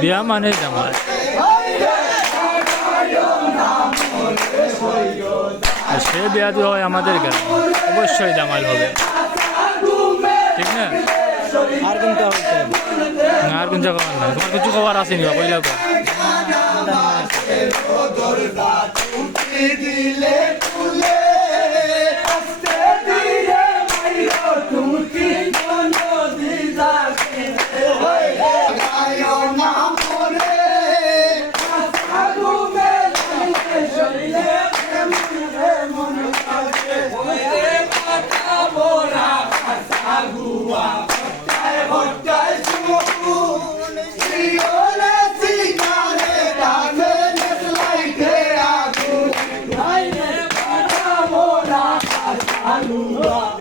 বিয়া মানে জামাই, সে বিয়াতে হয় আমাদের গ্রামে, অবশ্যই জামাল হবে, ঠিক না? আর কোনটা হইছে না আর কোন জায়গা না, তোমার কিছু খবর আসেনি বা কইলা তো Aluwa,